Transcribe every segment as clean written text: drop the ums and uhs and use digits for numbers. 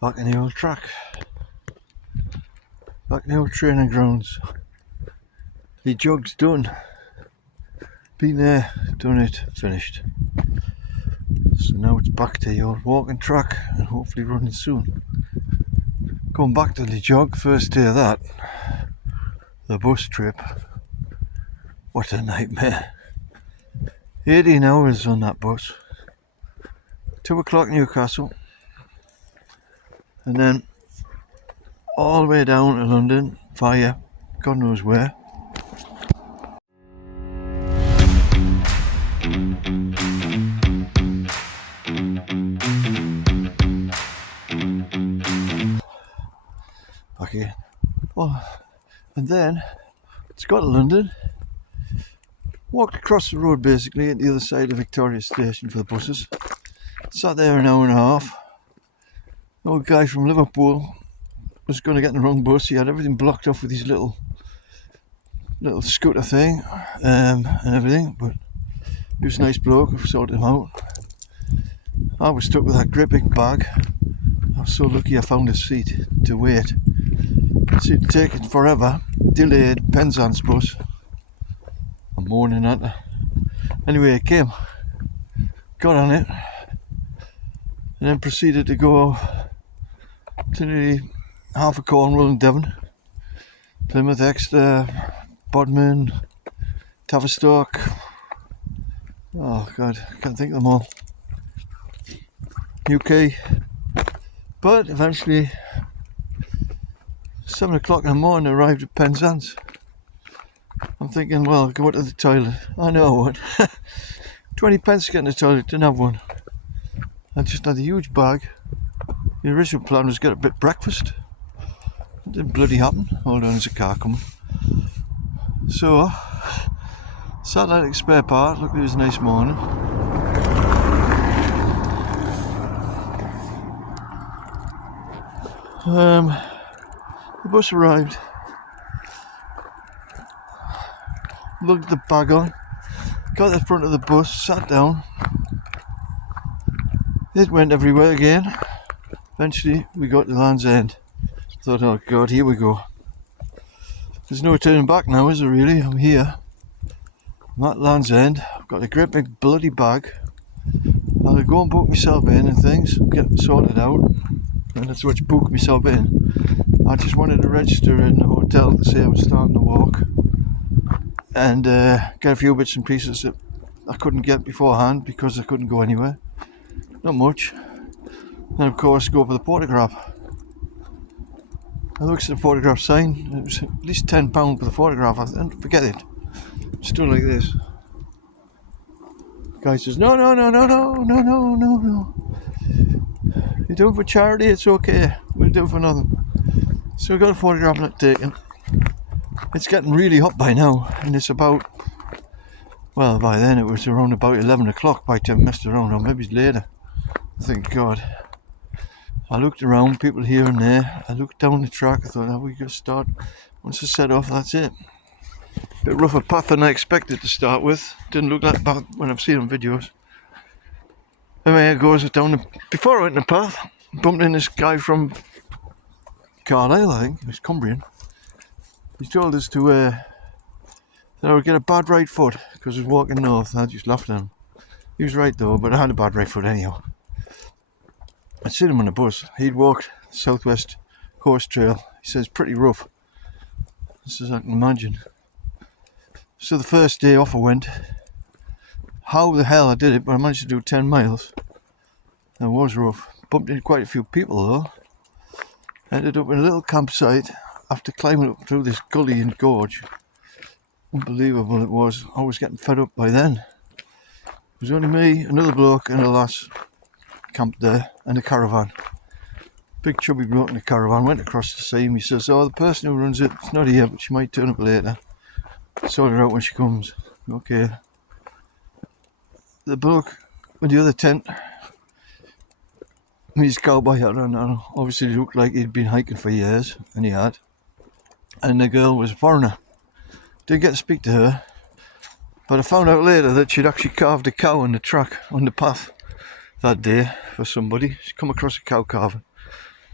Back in the old track. Back in the old training grounds. The jog's done. Been there, done it, finished. So now it's back to the old walking track and hopefully running soon. Going back to the jog, first day of that. The bus trip. What a nightmare. 18 hours on that bus. 2 o'clock Newcastle. And then all the way down to London via God knows where. Okay. Well, and then it's got to London. Walked across the road basically at the other side of Victoria Station for the buses. Sat there an hour and a half. The old guy from Liverpool was going to get in the wrong bus. He had everything blocked off with his little scooter thing and everything, but he was a nice bloke. I sorted him out. I was stuck with that great big bag. I was so lucky I found a seat to wait. So it'd taken forever. Delayed Penzance bus. I'm mourning at her. Anyway, it came. Got on it. And then proceeded to go to nearly half of Cornwall and Devon, Plymouth, Exeter, Bodmin, Tavistock. Oh God, I can't think of them all. UK. But eventually, 7 o'clock in the morning, arrived at Penzance. I'm thinking, well, I'll go to the toilet. I know what. 20 pence to get in the toilet, didn't have one. I just had a huge bag. The original plan was to get a bit of breakfast. It didn't bloody happen. Hold on, there's a car coming. So, sat at a spare part, looked, it was a nice morning. The bus arrived. Lugged the bag on. Got to the front of the bus, sat down. It went everywhere again. Eventually we got to Land's End. Thought, oh God, here we go. There's no turning back now, is there really? I'm here. I'm at Land's End. I've got a great big bloody bag. I'll go and book myself in and things, get sorted out. And that's what book myself in. I just wanted to register in the hotel to say I was starting to walk. And get a few bits and pieces that I couldn't get beforehand because I couldn't go anywhere. Not much. Then of course go for the photograph. I looked at the photograph sign. It was at least £10 for the photograph. I thought, forget it. Just do it like this. The guy says, no. You do it for charity, it's okay. We'll do it for nothing. So we got a photograph taken. It's getting really hot by now, and it's about, well, by then it was around about 11 o'clock by the time I messed around, or maybe later. Thank God. I looked around, people here and there. I looked down the track, I thought, we could start. Once I set off, that's it. Bit rougher path than I expected to start with. Didn't look like that when I've seen on videos. Anyway, it goes down before I went in the path, bumped in this guy from Carlisle, I think. He was Cumbrian. He told us to that I would get a bad right foot because I was walking north. I just laughed at him. He was right though, but I had a bad right foot anyhow. I'd seen him on the bus. He'd walked Southwest Coast Trail. He says pretty rough. This is I can imagine. So the first day off I went. How the hell I did it, but I managed to do 10 miles. It was rough. Bumped into quite a few people though. Ended up in a little campsite after climbing up through this gully and gorge. Unbelievable it was. I was getting fed up by then. It was only me, another bloke and a lass camped there, and a caravan. Big chubby bloke in a caravan. Went across to see him. He says, oh, the person who runs it's not here, but she might turn up later. Sort her out when she comes. Okay. The bloke with the other tent, his cowboy hat on, obviously looked like he'd been hiking for years, and he had. And the girl was a foreigner. Didn't get to speak to her, but I found out later that she'd actually carved a cow on the track, on the path that day for somebody. She'd come across a cow carving.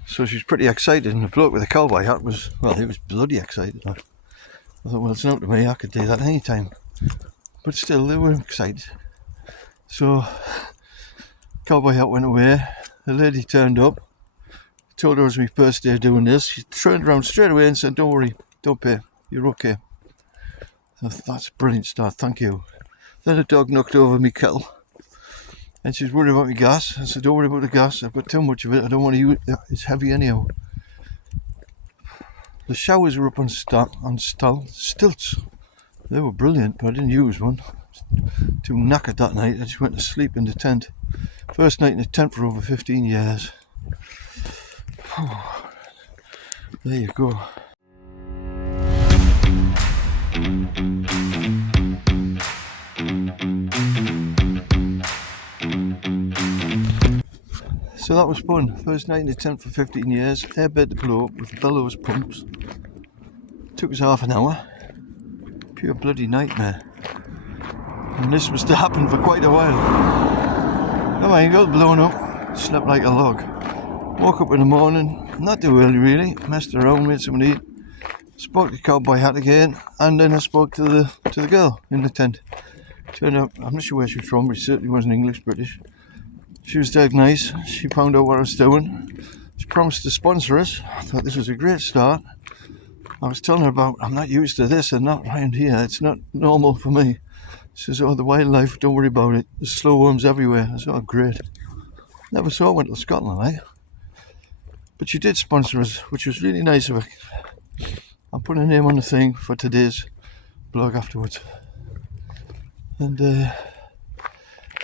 So she was pretty excited, and the bloke with the cowboy hat was, well, he was bloody excited. I thought, well, it's not to me, I could do that any time. But still, they were excited. So, cowboy hat went away, the lady turned up, told her it was my first day doing this. She turned around straight away and said, don't worry, don't pay, you're okay. I thought, that's a brilliant start, thank you. Then the dog knocked over my kettle, and she was worried about my gas. I said, don't worry about the gas, I've got too much of it, I don't want to use it, it's heavy anyhow. The showers were up on stilts. They were brilliant, but I didn't use one. Too knackered that night, I just went to sleep in the tent. First night in the tent for over 15 years. There you go. So that was fun. First night in the tent for 15 years. Airbed to blow up with bellows pumps. Took us half an hour. Pure bloody nightmare. And this was to happen for quite a while. Oh my God, blown up. Slept like a log. Woke up in the morning, not too early really. Messed around, made something to eat. Spoke to Cowboy Hat again, and then I spoke to the girl in the tent. Turned out, I'm not sure where she was from, but she certainly wasn't English, British. She was dead nice. She found out what I was doing. She promised to sponsor us. I thought this was a great start. I was telling her about, I'm not used to this and not around here. It's not normal for me. She says, oh, the wildlife, don't worry about it. There's slow worms everywhere. I said, oh, great. Never saw one till Scotland, eh? But she did sponsor us, which was really nice of her. I'll put her name on the thing for today's blog afterwards. And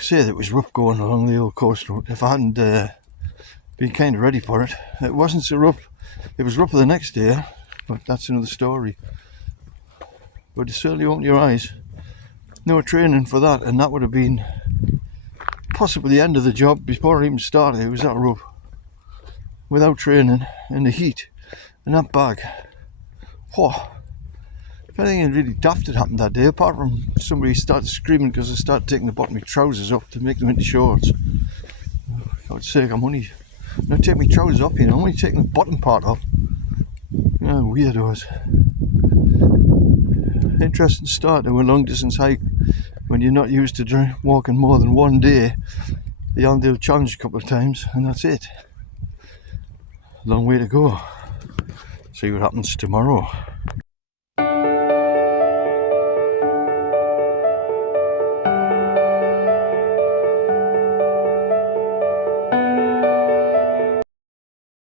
say that it was rough going along the old coast road. If I hadn't been kind of ready for it, it wasn't so rough. It was rougher the next day, but that's another story. But it certainly opened your eyes. No training for that, and that would have been possibly the end of the job before I even started. It was that rough. Without training, in the heat, in that bag. Whoa. If anything really daft had happened that day, apart from somebody started screaming because I started taking the bottom of my trousers off to make them into shorts. For God's sake, I'm only not taking my trousers off, I'm only taking the bottom part off. You know, weirdos. Interesting start to a long distance hike when you're not used to walking more than one day. The Allendale Challenge a couple of times, and that's it. Long way to go. See what happens tomorrow.